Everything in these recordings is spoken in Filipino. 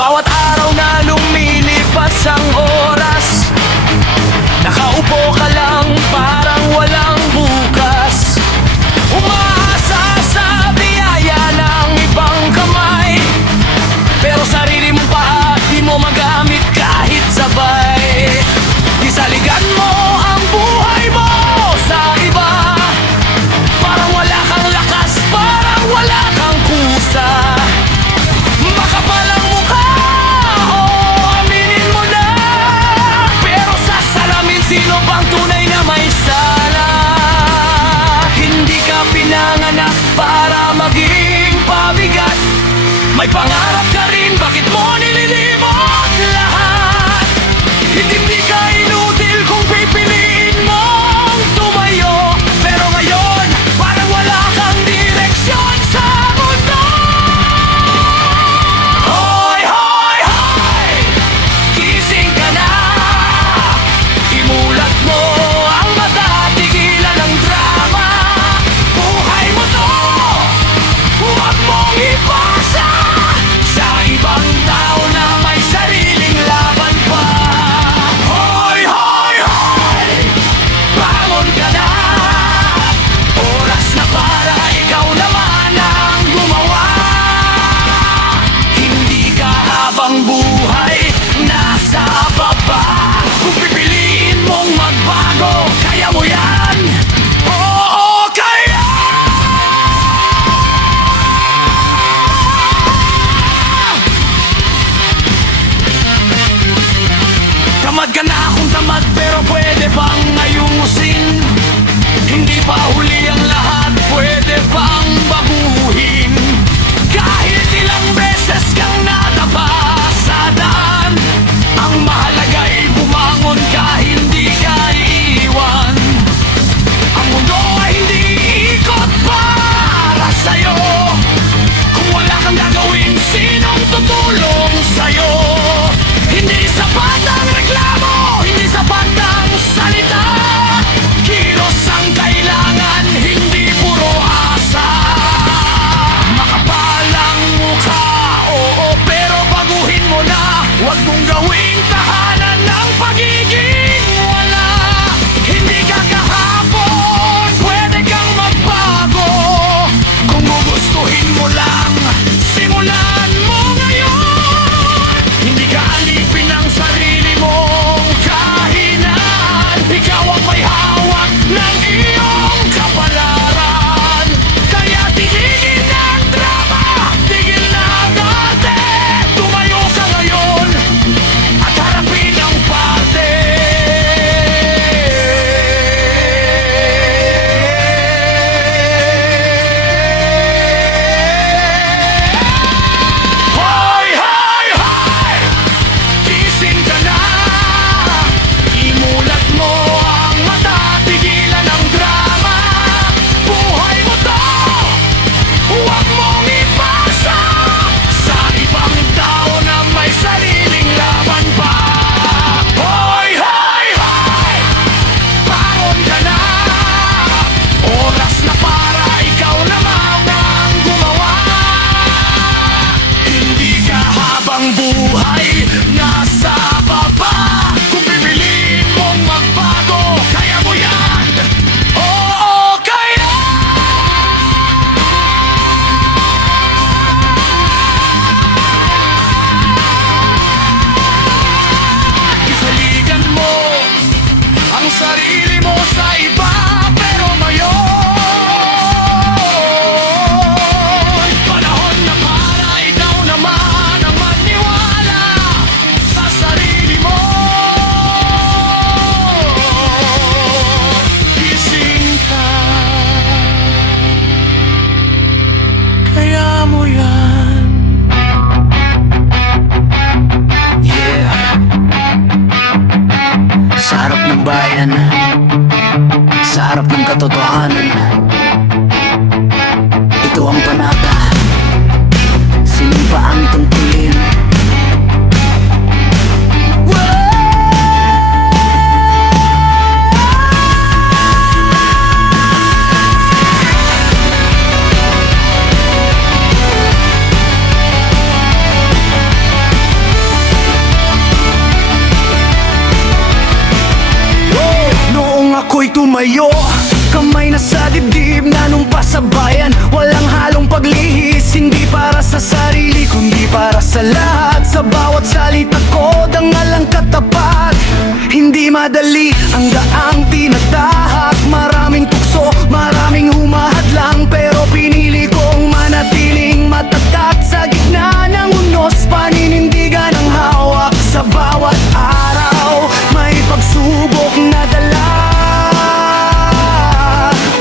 Bawat araw na lumilipas ang oras, nakaupo ka lang parang walang bukas. Umaasa sa biyaya ng ibang kamay, pero sarili mong paa di mo magamit kahit sabay. Isaligan mo ang buhay mo sa iba, parang wala kang lakas, parang wala kang kusa. Makapal ang mukha, oo, aminin mo na, pero sa salamin sino bang tunay na may sala? Hindi ka pinanganak para maging pabigat, may pangarap ka rin, bakit mo nililimot lahat? Hindi ka inutil kung pipiliin mong tumayo, pero ngayon parang wala kang direksyon sa mundo. Hoy, hoy, hoy! Gising ka na, imulat mo ang mata, tigilan ang drama. Buhay mo to, huwag mong ipasa sa ibang tao na may sariling laban pa. Hoy, hoy, hoy! Bangon ka na, oras na para ikaw naman ang gumawa. Hindi ka habang buhay nasa baba, kung pipiliin mong magbago, kaya mo yan. Oo, kaya! Tamad ka na akong tamad, pero pwede bang ayusin? Hindi pa huli ang lahat, pwede bang baguhin? Kahit ilang beses kang nadapa sa daan, ang mahalaga ay bumangon ka, hindi ka iiwan. Ang mundo ay hindi ikot para sa'yo, kung wala kang gagawin, sinong tutulong sa'yo? Hindi sapat ang reklamo, hindi sapat ang salita, kilos ang kailangan, hindi puro asa. Makapal ang mukha, oo, pero baguhin mo na, huwag mong gawing tahanan ng pagiging wala. Hindi ka kahapon, pwede kang magbago, kung gugustuhin mo lang, simulan mo ngayon. Hindi ka alipin ng sarili mong kahinaan, ikaw ang may hawak ng iyong kapalaran. Kaya tigilin ang drama, tigil na ang arte, tumayo ka ngayon at harapin ang parte. Hoy, hoy, hoy! Gising ka na, imulat mo ang mata, tigilan ang drama. Buhay mo to, huwag mong ipasa sa ibang tao na may sariling laban pa. Hoy, hoy, hoy! Bangon ka na, oras na para ikaw naman ang gumawa. Hindi ka habang buhay nasa baba, kung pipiliin mong magbago, kaya mo yan. Oo, kaya! Isaligan mo ang sarili mo sa iba, pero ngayon panahon na para ikaw naman ang maniwala sa sarili mo. Gising ka, kaya mo yan. Yeah. Sa harap ng bayan, sa harap ng katotohanan, ito ang panata, sinimpa ang tungkulin. tumayo, kamay na sa dibdib, nanumpa sa bayan. Walang halong paglihis, hindi para sa sarili kundi para sa lahat. Sa bawat salita ko, dangal ang katapat. Hindi madali ang daang tinatahak. Maraming tukso, maraming humahadlang, pero pinili kong manatiling matatag. Sa gitna ng unos, paninindigan ang hawak. Sa bawat araw, may pagsubok na dala.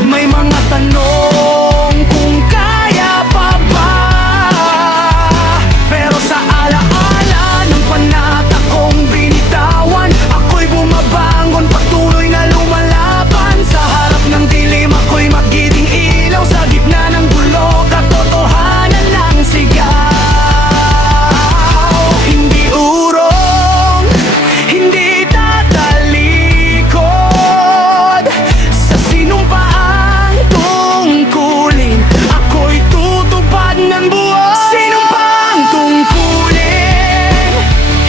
May mga tanong kung kaya pa ba, pero sa alaala ng panata kong binitawan, ako'y bumabangon, patuloy na lumalaban. Sa harap ng dilim, ako'y magiging ilaw. Sa gitna ng gulo, katotohanan lang sigaw. Hindi urong, hindi tatalikod sa sinumpaang tungkulin. Ako'y tutupad ng buhay. Sinumpaang tungkulin,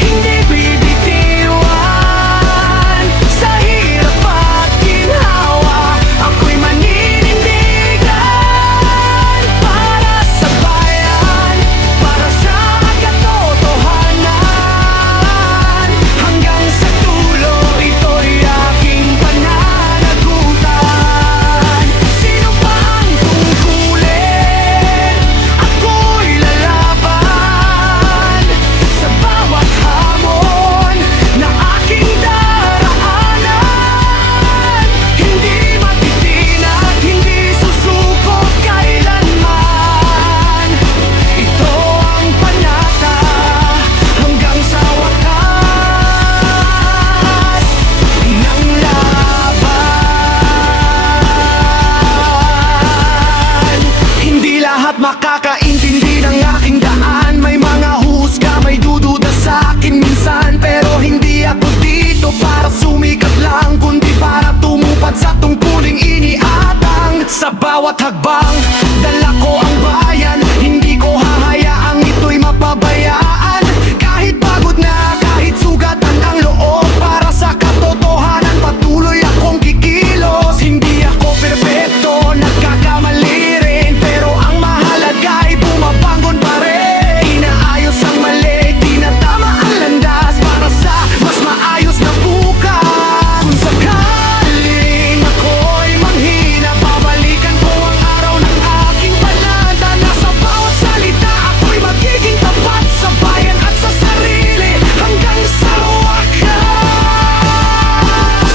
hindi bibitiwan. Sa hirap at ginhawa, ako'y maninindigan. Para sa bayan, para sa katotohanan. Hanggang sa dulo, ito'y aking pananagutan. Sino pa ang tungkulin? Ako'y lalaban sa bawat hamon na aking daraanan. Hindi matitinag, hindi susuko kailanman. Ito ang panata hanggang sa wakas ng laban. Hindi lahat makakaintindi ng aking daan. May mga husga, may dududa sa akin minsan, pero hindi ako dito para sumikat lang, kundi para tumupad sa tungkuling iniatang. Sa bawat hagbang, dala ko ang bayan. Hindi ko hahayaang ito'y mapabayaan. Kahit pagod na, kahit sugatan ang loob, para sa katotohanan patuloy akong kikilos. Hindi ako perpekto, nagkakamali rin, pero ang mahalaga ay bumabangon pa rin. Inaayos ang mali, tinatama ang landas para sa mas maayos na bukas. Kung sakaling ako'y manghina, babalikan ko ang araw ng aking panata. Nasa bawat salita, ako'y magiging tapat sa bayan at sa sarili hanggang sa wakas.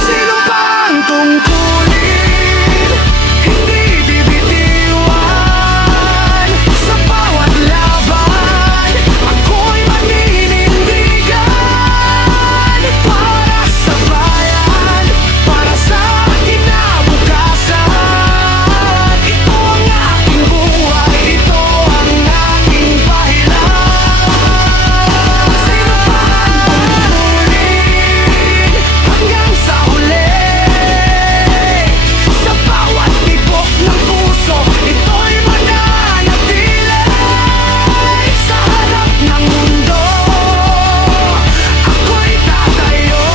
Sino pa ang tungkulin? Hindi bibitiwan. Sa bawat laban, ako'y maninindigan. Para sa bayan, para sa kinabukasan. Ito ang aking buhay, ito ang aking pahilan. Sino pa ang tungkulin hanggang sa huli? Sa bawat tibok ng puso, ito'y mananatili. Sa harap ng mundo, ako'y tatayo.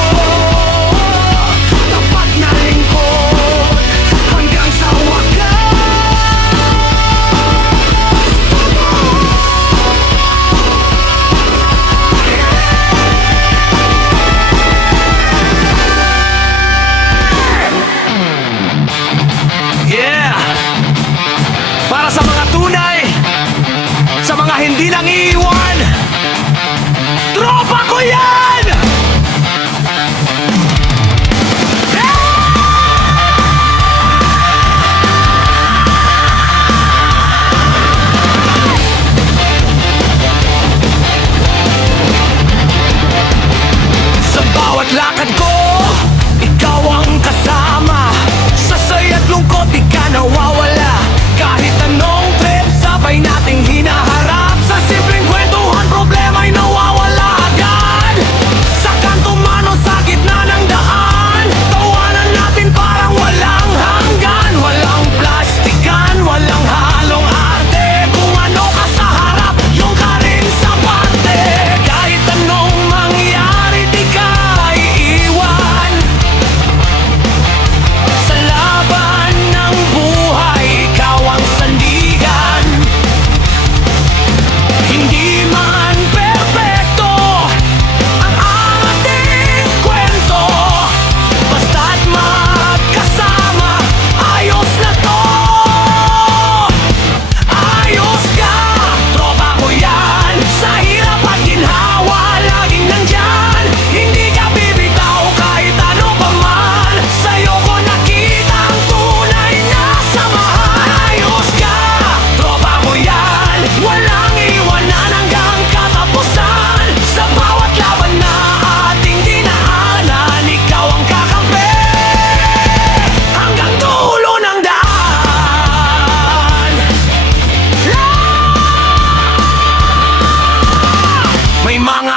Tapat na lingkod hanggang sa wakas. Yeah! Para sa mga tunay, sa mga hindi nang iiwan, tropa ko yan! Sa bawat lakad ko, ikaw ang kasama. Sa saya't lungkot, di ka nawawala. Kahit anong trip, sabay nating hinaharap. Sa simpleng kwentuhan, problema'y nawawala agad.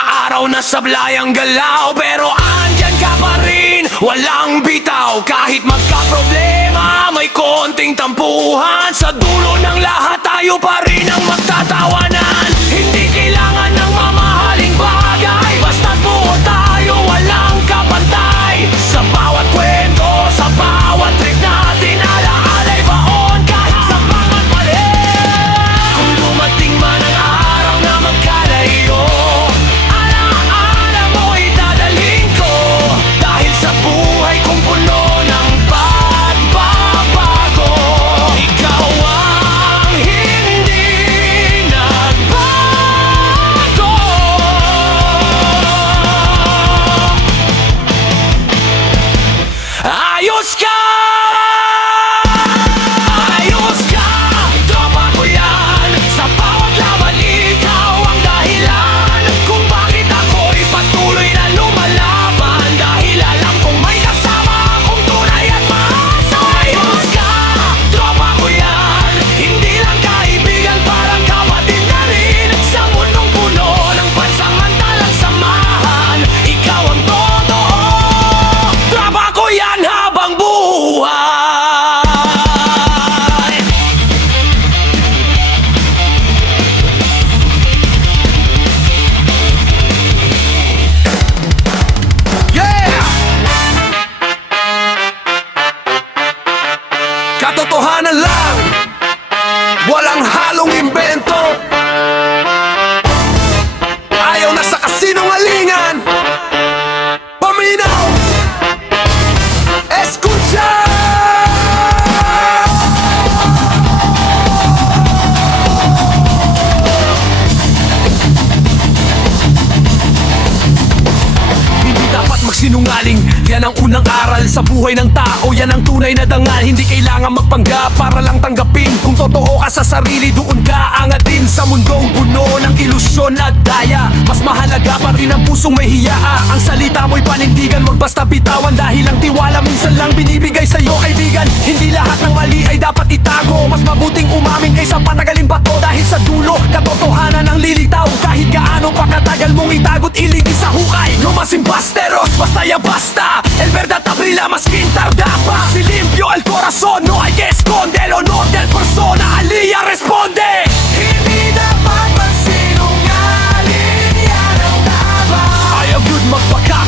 araw na sablay ang galaw, pero andyan ka pa rin, walang bitaw. Kahit magka-problema, may konting tampuhan, sa dulo ng lahat tayo pa rin ang magtatawanan. Hindi kailangan ng mamahaling bagay, basta't buo tayo, walang kapantay. Sa bawat kwento, sa bawat trip natin, alaala'y baon kahit sa bawat mali. Kung dumating man ang araw na magkalayo, alaala mo idadalhin ko, dahil sa buhay kong puno ng pagbabago. Ikaw ang hindi nagbago. Ayos ka! Ayos ka! Tropa ko yan! Sa bawat laban, ikaw ang dahilan kung bakit ako'y patuloy na lumalaban. Dahil alam kong may kasama akong tunay at maasa. Ayos ka! Tropa ko yan! Hindi lang kaibigan, parang kapatid na rin. Sa mundong puno ng pansamantalang samahan, ikaw ang totoo. Tropa ko yan habang buhay. Yeah! Katotohanan lang, walang halong imbento. Ayaw na sa kasinungalingan. Paminaw! Escucha! Hindi dapat magsinungaling, yan ang unang aral sa buhay ng tao. Yan ang tunay na dangal, hindi kailangan magpanggap para lang tanggapin. Kung totoo ka sa sarili, doon ka angatin. Sa mundong puno ng ilusyon at daya, mas mahalaga pa rin ang pusong may hiyaa. Ang salita mo'y panindigan, wag basta bitawan. Dahil ang tiwala minsan lang binibigay sa'yo, kaibigan. Hindi lahat ng mali ay dapat itago, mas mabuting umamin kaysa patagalin pa to. Dahil sa dulo, katotohanan ang lilitaw. Kahit gaano pa katagal mong itago't iligid sa hukay. No mas imbasteros, basta ya basta. El verdad abrila mas pintarda pa. Si limpio el corazón, no hay que esconde. El honor del persona, Aliyah responde. Hindi dapat magsinungaling, yan ang tama. Ayaw good magpakak,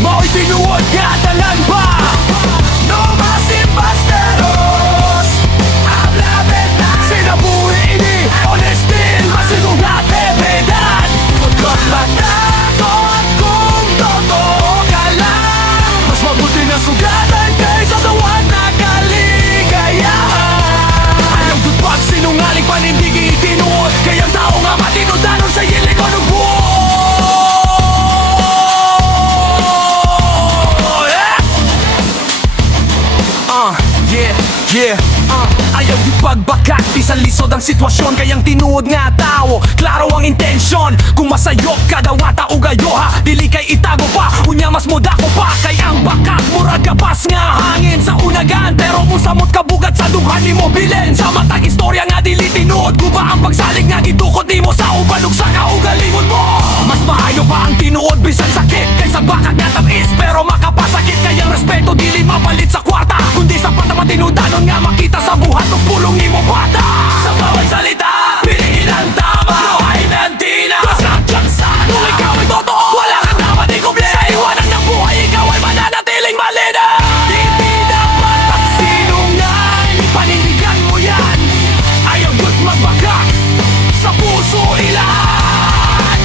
mao'y tinuod nga talan ba? No mas imbasteros, habla verdad. Sinabuhi ini, honestin, masinungat verdad. Pagkat matakot kung totoo ka lang, mas mabuti na sugatan kaysa sawan na kaligayahan. Ayaw good pag sinungaling, panindig itinuod, kayang tao nga matinudanon sa ilig o ng buhay. Yeah, ayaw di pagbakak, isang lisod ang sitwasyon, kayang tinuod nga tao. Klaro ang intensyon, kung masayok ka daw nga tao gayoha, dili kay itago pa, unya mas muda ko pa. Kay ang bakak, murag kapas nga hangin sa unagan, pero musamot kabugat sa dunghan ni mo bilin. Sa matag istorya nga dili tinuod, guba ang pagsalig nga gidukot ni mo sa ubalog sa kaugalingon mo. Mas maayo pa ang tinuod bisan sakit, kaysa bakak nga tamis pero makapasakit. Kayang respeto dili mapalit sa kwarta, kundi sa patamatinundanon nga makita sa buhat ng pulong ni mo bata. Sa bawat salita, piliin ang tama, no ay mentina. Kasap dyan sa kung ikaw ay totoo, wala kang dapat ikubli. Sa iwanan ng buhay, ikaw ay mananatiling malina. Hindi dapat magsinungaling, panindigan mo yan. Ayaw good magbagak, sa puso ilan.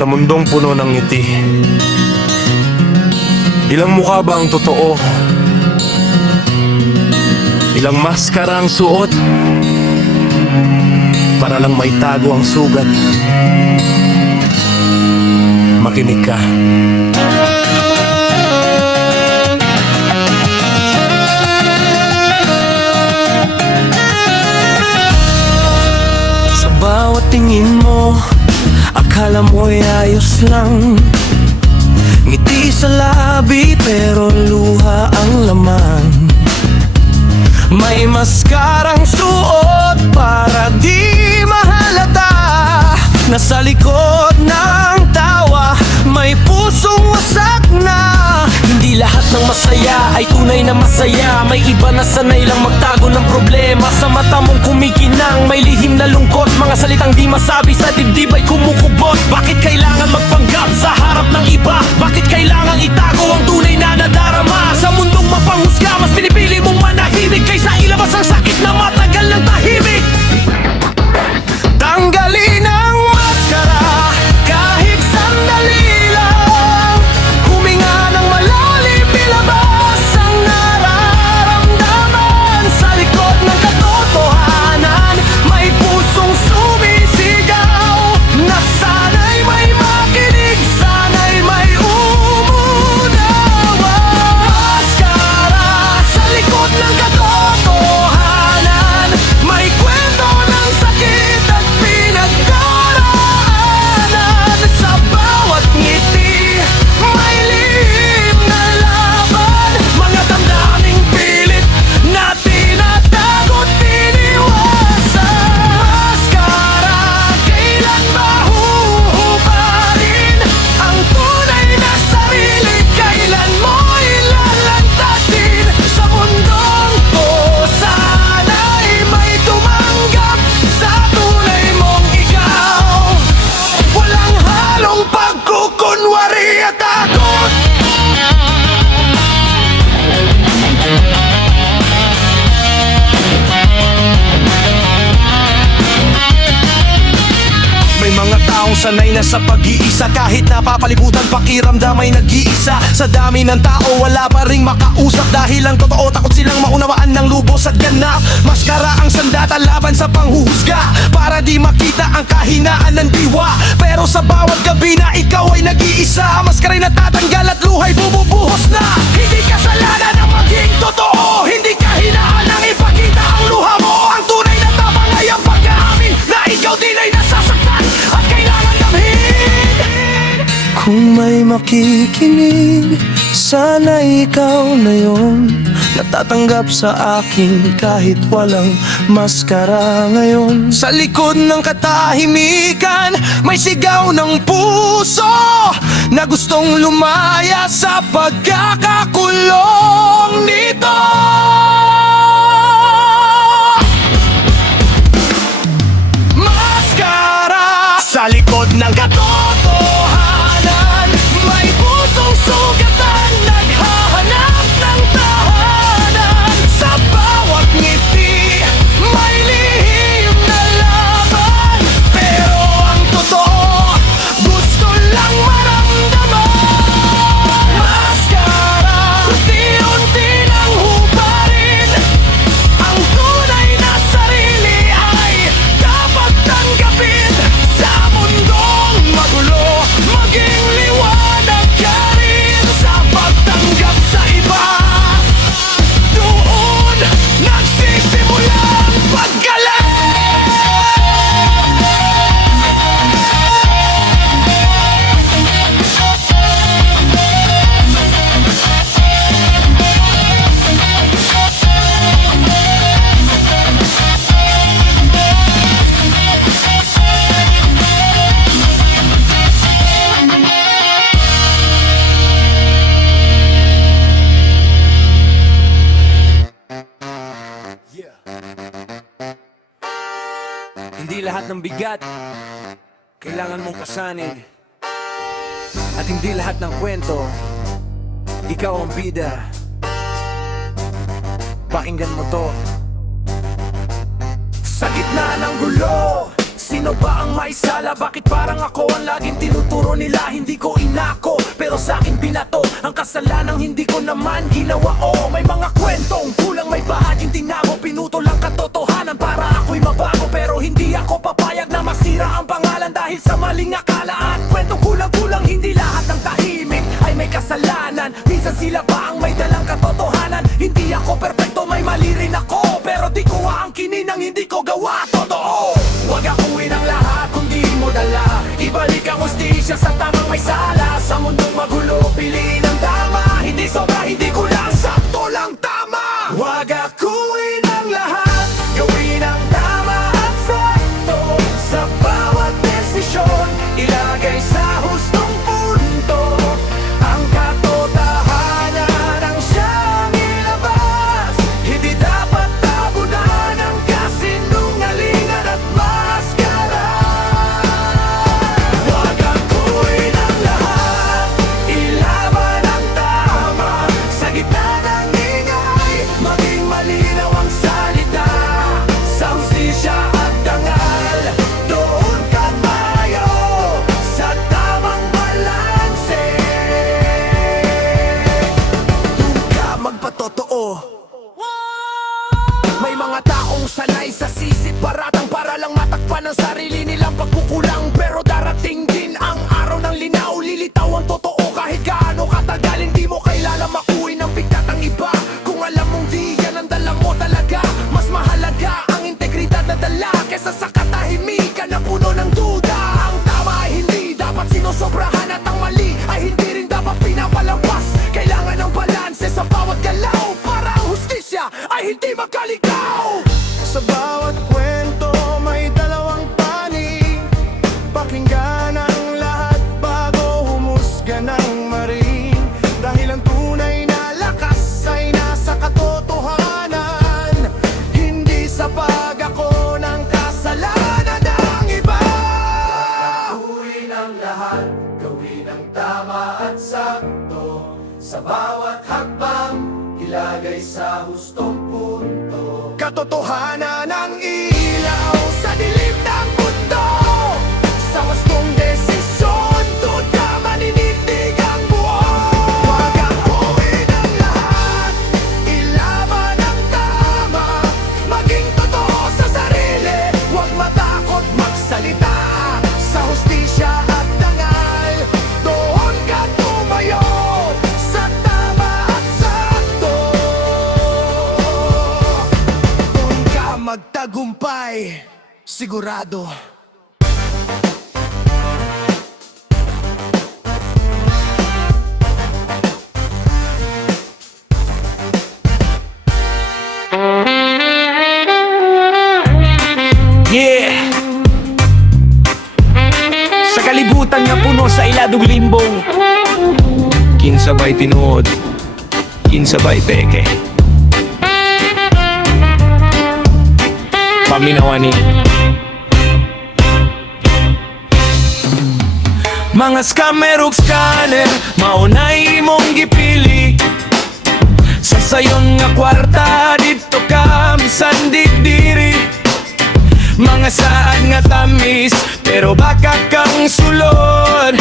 Sa mundong puno ng ngiti, ilang mukha ba ang totoo? Ilang maskara ang suot para lang maitago ang sugat. Makinig ka. Sa bawat tingin mo, akala mo'y ayos lang. Ngiti sa labi pero luha ang laman. May maskarang suot para di mahalata. Nasa likod ng tawa may pusong wasak na. Hindi lahat ng masaya ay tunay na masaya. May iba na sanay lang magtago ng problema. Sa mata mong kumikinang may lihim na lungkot. Mga salitang di masabi sa dibdib ay kumukubot. Bakit kailangan magpanggap sa harap ng iba? Bakit kailangan itago ang tunay na nadarama? Sa mundong mapanghusga, mas pinipili mong manahimik kaysa ilabas ang sakit na matagal ng tahimik. Tanggalin ang maskara kahit sandali lang. Huminga ng malalim, ilabas ang nararamdaman. Sa likod ng katotohanan may pusong sumisigaw. Na sana'y may makinig, sana'y may umunawa. Maskara sa likod ng katotohanan, may kwento ng sakit at pinagdaraanan. Sa bawat ngiti may lihim na laban. Mga damdaming pilit na tinatago't iniwasan. Maskara, kailan mahuhuparin ang tunay na sarili? Kailan mo ilalantatin? Sa mundong to, sana'y may tumanggap sa tunay mong ikaw. Walang halong pagkukunwari at takot. May mga taong sanay na sa pag-iisa. Kahit napapalibutan pakiramdam ay nag-iisa. Sa dami ng tao wala pa ring makausap. Dahil ang totoo takot silang maunawaan ng lubos at ganap. Maskara ang sandata laban sa panghuhusga, para di makita ang kahinaan ng diwa. Pero sa bawat gabi na ikaw ay nag-iisa, maskara'y natatanggal at luhay bumubuhos na. Hindi kasalanan ang maging totoo, hindi kahinaan ang ipakita ang luha mo. Ang tunay na tapang ay ang pag-aamin na ikaw din ay nasasaktan at kailangan damhin. Kung may makikinig, sana ikaw na yun. Natatanggap sa akin kahit walang maskara ngayon. Sa likod ng katahimikan may sigaw ng puso na gustong lumaya sa pagkakakulong nito. Maskara sa likod ng katotohanan, may pusong sugatan, naghahanap ng tahanan. Sa bawat ngiti may lihim na laban. Pero ang totoo gusto lang maramdaman. Maskara, unti-unti nang hubarin. Ang tunay na sarili ay dapat tanggapin. Sa mundong magulo, maging liwanag ka rin. Sa pagtanggap sa iba, doon nagsisimula ang paggaling. Hindi lahat ng bigat kailangan mong kasanin. At hindi lahat ng kwento ikaw ang bida. Pakinggan mo to. Sa gitna ng gulo, Sino ba ang may sala? Bakit parang ako ang laging tinuturo nila? Hindi ko inako, pero sa akin binato ang kasalanang hindi ko naman ginawa. May mga kwentong kulang, may bahaging tinago. Pinutol ang katotohanan para ako'y mabago, pero hindi ako papayag na masira ang pangalan dahil sa maling akala at kwentong kulang-kulang. Hindi lahat ng tahimik ay may kasalanan. Minsan sila pa ang may dalang katotohanan. Hindi ako perfecto, may mali rin ako, pero di ko aangkinin ang hindi ko gawa. Totoo, huwag akuin ang lahat kung di mo dala. Ibalik ang hustisya sa tamang may sala. Sa mundong magulo, piliin ang tama. Hindi sobra, hindi kulang, sakto lang tama. Huwag akuin ang lahat, gawin ang tama at sakto. Sa bawat desisyon, ilagay sa hustong punto. Ang katotohanan ang siyang ilabas. Hindi dapat tabunan ang kasinungalingan at maskara. Huwag akuin ang lahat, ilaban ang tama. Sa gitna ng ingay, maging malinaw ang salita. Sa hustisya at dangal, doon ka tayo sa tamang balanse. Doon ka magpatotoo. May mga taong sanay sa sisip paratang para lang matakpan ang sarili nilang pagkukulang. Pero darating din ang araw ng linaw, lilitaw ang totoo kahit gaano katagal. Hindi mo kailangan makuhin ang bigtat ang iba kung alam mong di yan ang dala mo talaga. Mas mahalaga ang integridad na dala kesa sa katahimikan na puno ng duda. Ang tama ay hindi dapat sinosobrahan at ang mali ay hindi rin dapat pinapalampas. Kailangan ng balanse sa bawat galaw para ang hustisya ay hindi magkaligaw. Sa bawat kwento may dalawang panig. Pakinggan ang lahat bago humusga ng maring. Dahil ang tunay na lakas ay nasa katotohanan, hindi sa pag-ako ng kasalanan ng iba. Akuin ang lahat, gawin ang tama at sakto. Sa bawat hakbang, ilagay sa hustong punto. Katotohanan ang ilaw sa dilim ng mundo. Sa wastong desisyon, doon ka maninindig ang buo. Huwag akuin ang lahat, ilaban ang tama. Maging totoo sa sarili, huwag matakot magsalita. Sa hustisya at dangal, doon ka tumayo sa tama at sakto. Doon ka magtagumpay, sigurado. Yeah! Sa kalibutan nga puno sa iladong limbong, kinsabay tinuod, kinsabay peke. Paminawani. Mga scammer ug scanner, maunay mong gipili. Sa sayon nga kwarta, dito ka misandig diri. Mga saad nga tamis, pero baka kang sulod.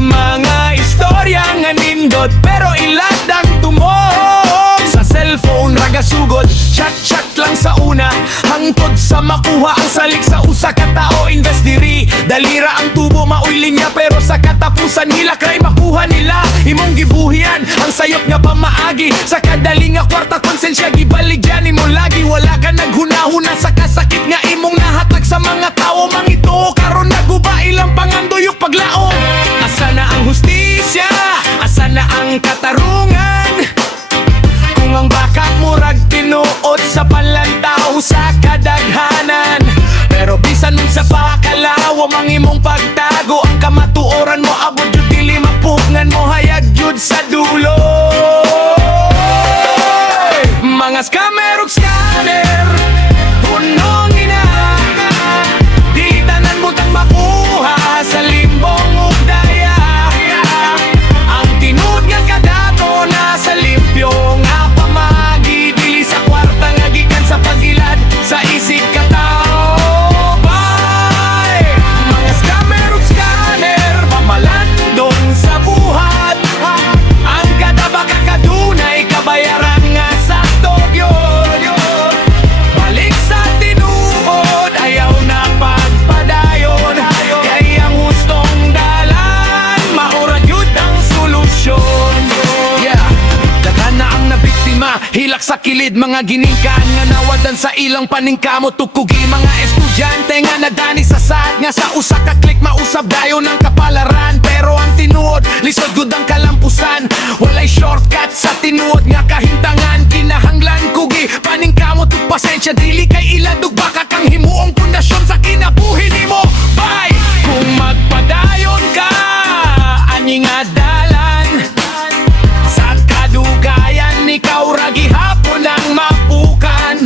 Mga istorya nga nindot, pero ilad ang tumog. Sa cellphone ragasugod, chat-chat lang sa una. Hangtod sa makuha ang salik sa usa ka tao. Invest diri, dalira ang tubo, maoy linya. Pero sa katapusan nila, kay makuha nila. Imong gibuhian, ang sayop nga pamaagi. Sa kadali nga kwarta, konsensya gibaligyan mo lagi. Wala ka naghunahuna sa kasakit nga imong nahatag sa mga tao. Mangito, karon naguba ilang panganduyok paglaom. Asa na ang hustisya? Asa na ang katarungan? Kung ang bakat murag tinuod sa palantaw sa kadaghanan. Pero bisan nun sa pakalawa, mang imong pagtago. Ang kamatuoran mo, abot yun dili mapugngan mo. Hayag yun sa dulo. Mga scammer ug scanner, punong ina. Di tanan mo tang makuha sa limbong ug daya. Ang tinud nga kadato na sa limpyo nga pamagi. Dili sa kwarta nga gikan sa pagilad sa isig ka tao. kilid, mga giningkaan nga nawadan sa ilang paningkamot. Tukugi mga estudyante nga nagani sa saad nga sa usa ka klik mausab dayon ng kapalaran. Pero ang tinuod, lisod gud ang kalampusan. Walay shortcut sa tinuod nga kahintangan. Kinahanglan kugi paningkamot ug pasensya, dili kay iladug baka kang himuong pundasyon sa kinabuhi nimo. Bye! Kung magpadayon ka ani nga dalan sa kadugayan, ikaw ra gihapon ang mapukan.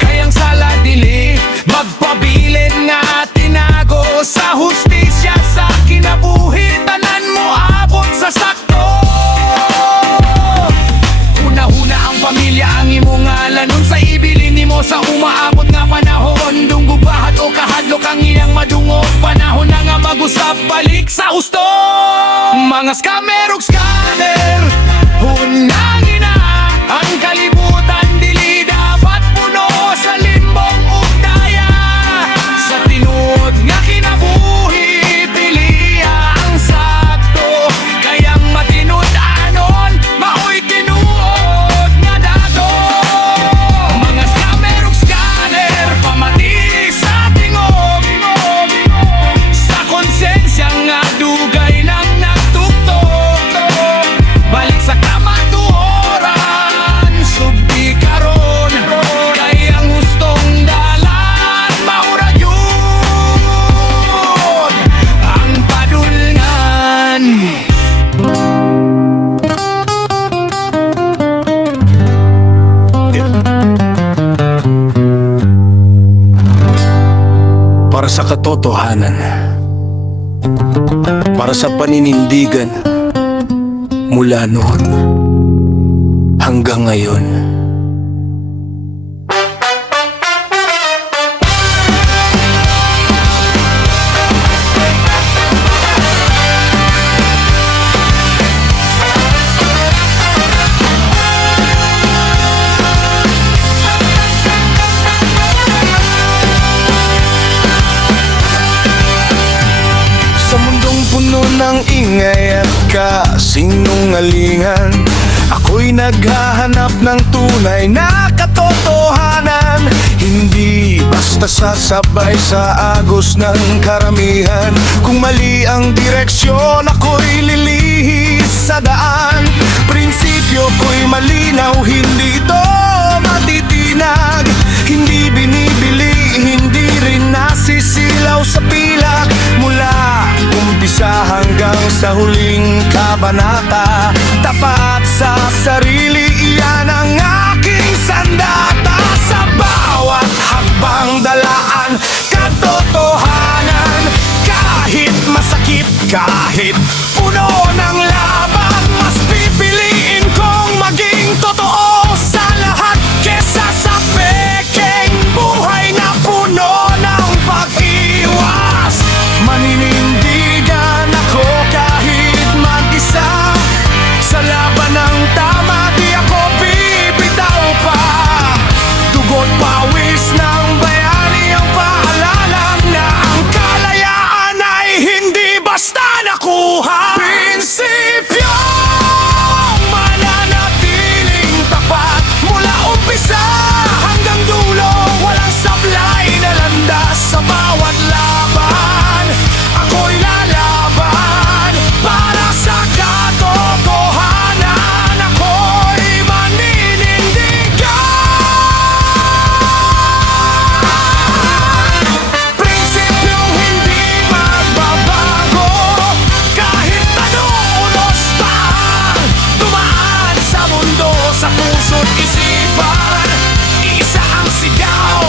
Kayang sala dili magpabilin nga tinago sa hustisya sa kinabuhi, tanan mo abot sa sakto. Una-huna ang pamilya ang imong ngalanon sa ibilin nimo sa umaabot nga panahon. Dunggubahat o kahadlok ang iyang madungog, panahon na nga mag-usap balik sa husto. Mga scammer ug scanner, hunangin na ang kalibutan, dili dapat puno sa limbong ug daya. Sa tinuod nga kinabuhi, piliya ang sakto. Kayang matinud-anon, maoy tinuod nga dato. Mga scammer ug scanner, pamati sa tingog, sa konsensya nga dugay nang nagtuktok. Balik sa kamatuoran, subdi karon, kay ang hustong dalan maura yun ang padulngan. Para sa katotohanan, para sa paninindigan, mula noon hanggang ngayon. Sa mundong puno ng ingay at kasinungalingan, ako'y naghahanap ng tunay na katotohanan. Hindi basta sasabay sa agos ng karamihan. Kung mali ang direksyon, ako'y lilihis sa daan. Prinsipyo ko'y malinaw, hindi to matitinag. Hindi binibili, hindi rin nasisilaw sa pilak. Mula umpisa hanggang sa huling kabanata, tapat sa sarili, iyan ang aking sandata. Sa bawat hakbang dalaan, katotohanan. Kahit masakit, kahit puno ng laban, mas pipiliin kong maging totoo sa lahat kesa sa pekeng buhay na puno ng pag-iwas. Maninindigan ako kahit mag-isa, sa laban ng tama di ako bibitaw pa. Dugo't pawis ng bayani ang paalala na ang kalayaan ay hindi basta nakuha. Prinsipyo mananatiling tapat mula umpisa hanggang dulo, walang sablay na landas sa bawat laban. Ako'y lalaban para sa katotohanan. Ako'y maninindigan. Prinsipyong hindi magbabago, kahit anong unos pa dumaan sa mundo, sa puso't isipan. Isa ang sigaw,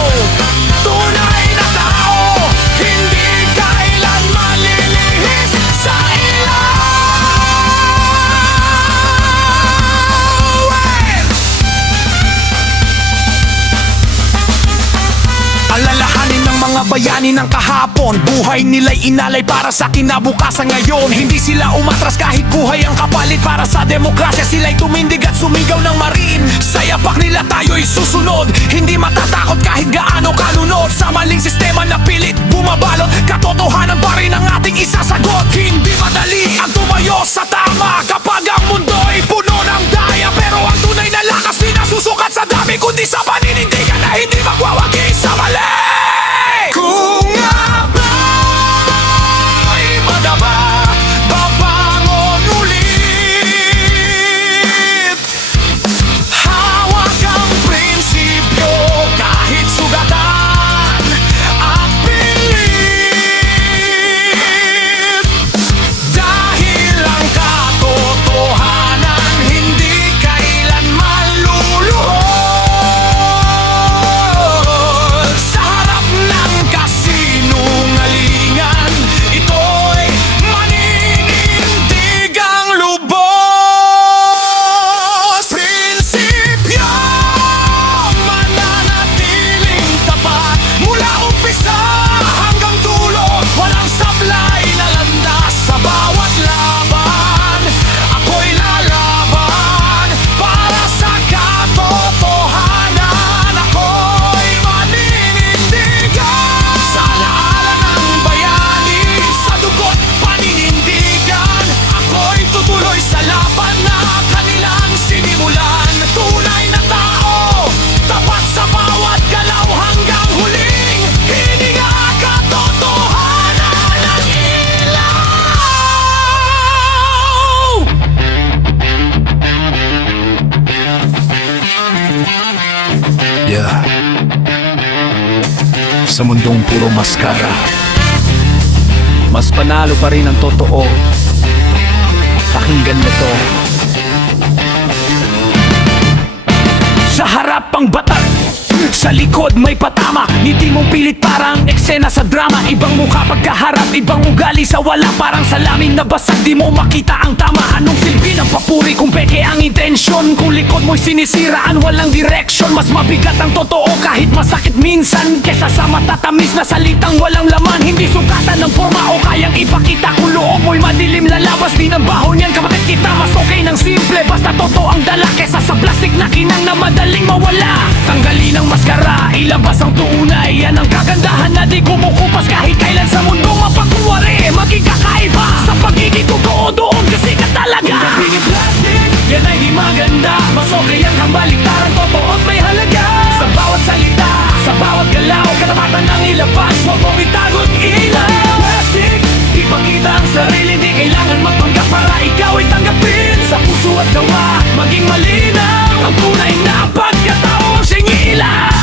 tunay na tao, hindi kailan malilihis sa ilaw. Alalahanin ng mga bayani ng kahapon, buhay nila'y inalay para sa kinabukasan ngayon. Hindi sila umatras kahit buhay ang kapalit para sa demokrasya. Sila'y tumindig at sumigaw ng marin, sa yapak nila tayo'y susunod. Hindi matatakot kahit gaano kalunod sa maling sistema na pilit bumabalot. Katotohanan pa rin ang ating isasagot. Hindi madali ang tumayo sa tama kapag ang mundo'y puno ng daya, pero ang tunay na lakas di nasusuka. sa mundong puro maskara. Mas panalo pa rin ang totoo. Pakinggan mo to. Sa harap ang batat, sa likod may patama. Ngiti mong pilit parang eksena sa drama. Ibang mukha pagkaharap, ibang ugali sa wala. Parang salamin na basag, di mo makita ang tama. Anong silbi ng papuri kung peke ang intensyon? Kung likod mo'y sinisiraan, walang direction. Mas mabigat ang totoo kahit masakit minsan, kesa sa matatamis na salitang walang laman. Hindi sukatan ng forma o kayang ipakita. Kung loob mo'y madilim, lalabas din ang baho niyan. Kapatid kita, mas okay ng simple, basta totoo ang dala, kesa sa plastic na kinang na madaling mawala. Tanggalin ang maskara, ilabas ang tunay. Yan ang kagandahan na di kumukupas kahit kailan sa mundo mapagkuwari. Maging kakaiba sa pagiging totoo, doon kasi ka talaga. Kung nabingin plastic, yan ay di maganda. Mas okay ang kambaliktaran, totoo at may halaga. Sa bawat salita, sa bawat galaw, katapatan ang ilabas, huwag mong itago't ilaw. Plastic, ipakita ang sarili, di kailangan magpanggap para ikaw ay tanggapin. Sa puso at gawa, maging malinaw ang tunay na pagkatao, singilaw.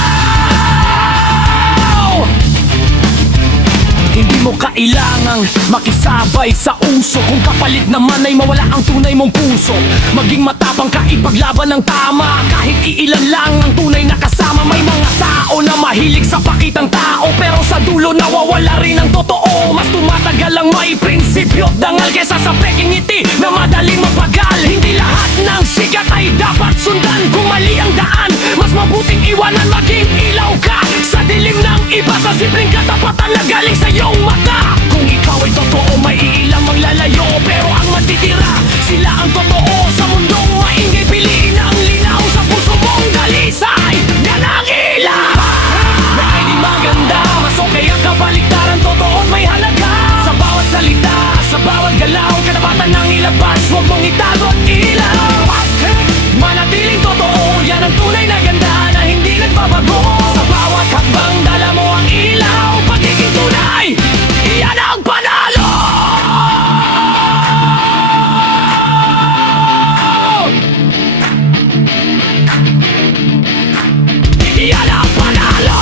Hindi mo kailangang makisabay sa uso, kung kapalit naman ay mawala ang tunay mong puso. Maging matapang ka, ipaglaban ng tama, kahit iilan lang ang tunay na kasama. May mga tao na mahilig sa pakitang tao, pero sa dulo nawawala rin ang totoo. Mas tumatagal ang may prinsipyo at dangal, kesa sa peking ngiti na madaling mapagal. Hindi lahat ng sikat ay dapat sundan. Kung mali ang daan, mas mabuting iwanan. Maging ilaw ka sa dilim ng iba, sa simpleng katapatan na galing sa iyong mata. Kung ikaw ay totoo, may iilang maglalayo, pero ang matitira, sila ang totoo. Sa mundong maingay, piliin ang linaw. Sa puso mong dalisay, yan ang ilaw. Na ay di maganda, mas okay ang kabaliktaran, totoo at may halaga. Sa bawat salita, sa bawat galaw, katapatan ng ilabas, huwag mong itago't ilaw. Manatiling totoo, yan ang tunay na ganda na hindi nagbabago. Sa bawat hakbang, dala mo ang ilaw. Pagiging tunay, yan ang panalo. Yan ang panalo.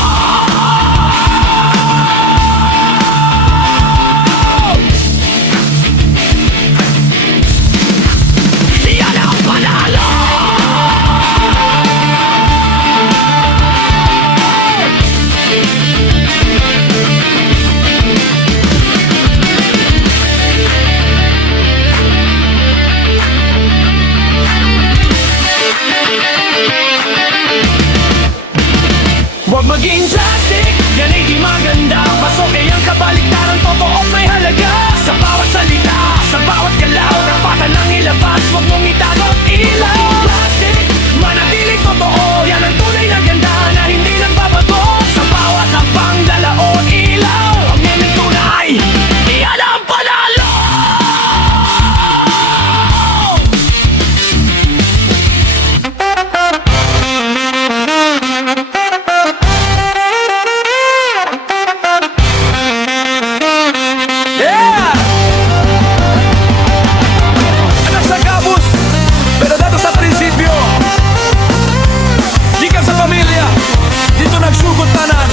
Yan ang panalo. Huwag maging plastic, yan ay di maganda. Mas okay ang kabaliktaran, totoo at may halaga. Sa bawat salita, sa bawat galaw, kapatan ang ilabas, huwag mong itago't ilaw. Plastic, manatiling totoo, yan ang tunay na ganda na hindi nagbabago. Sa bawat hakbang, dala o ilaw, ang memeng tunay, yan ang panalo. Yeah! Anak sa gabus, pero dato sa prinsipyo. Gikan sa pamilya, dito nagsugod tanan.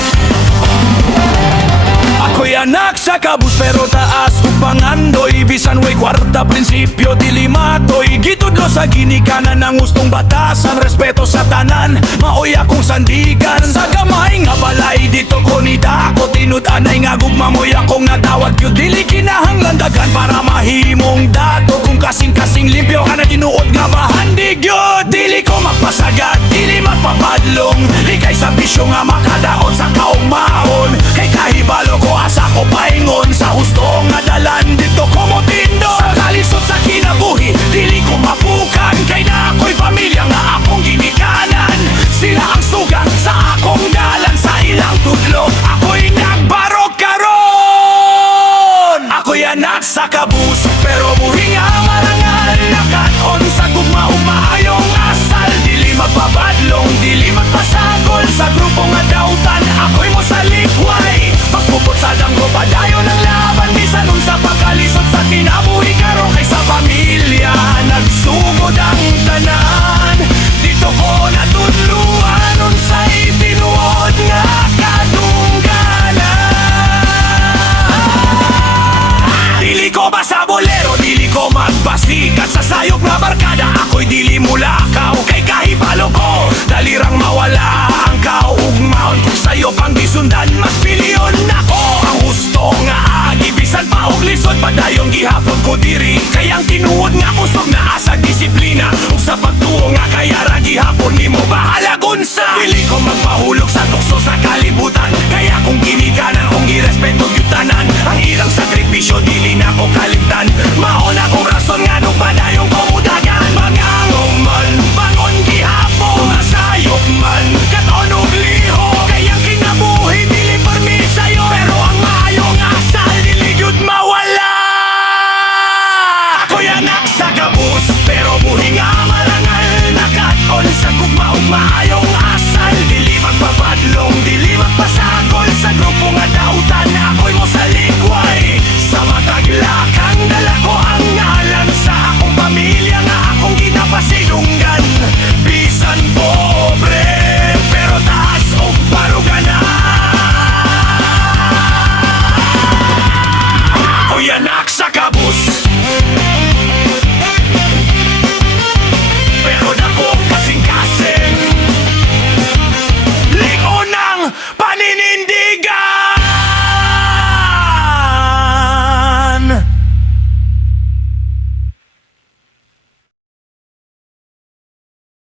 Ako'y anak sa kabus, pero taas upangandoy. Bisan way kwarta, prinsipyo, dilimatoy. Gitudlo sa ginikanan ng gustong batasan. Respeto sa tanan, maoy akong sandigan. Sa gamay nga balay, dito ko nidako. Tinud-anay nga gugma mo'y akong natawag. Yung dili kinahanglan dagan para mahimong dato. Kung kasing-kasing limpyo ka na tinuod nga mahandig yun. Dili ko magpasagat, dili magpapadlong. Likay sa bisyo nga makadaot sa kaugmaon. Kay kahibalo ko asa ko paingon. Sa husto nga dalan dito ko motindo. Sa kalisod sa kinabuhi, dili ko mapukan. Kay na ako'y pamilya nga akong ginikanan. Sila ang sugat sa akong dalan. Sa ilang tudlo, ako'y nagbarok karon. Ako'y anak sa kabus, pero buhi nga marangal. Nakaton sa gugma, umaayong asal. Dili magpabadlong, dili magpasagol. Sa grupo nga dautan, ako'y mo sa likway. Magpupot sa danggo, padayon ng laban. Bisan nun sa pagkalisod sa kinabuhi karon. Kay sa pamilya, nagsugod ang tanan. Dito ko natuluan, unsay tinuod nga kadunggan. ko ba sa bolero, dili ko magbasik. At sa sayop nga barkada, ako'y dili mulakaw. Kay kahibalo ko, dalirang mawala ang kaugmaon. Kung sayo pang gisundan, mas pilyon ako. Ang husto nga agi, bisan pa og lisod, padayong gihapon ko diri. Kayang tinuod nga kusog na asa disiplina. Ug sa pagtuo nga kaya ra gihapon nimo bahala gunsa. Dili ko magpahulog sa tukso sa kalibutan. Kaya kung ginikanan, kung girespeto gyud tanan. Ang ilang sakripisyo dili na ko kalibutan.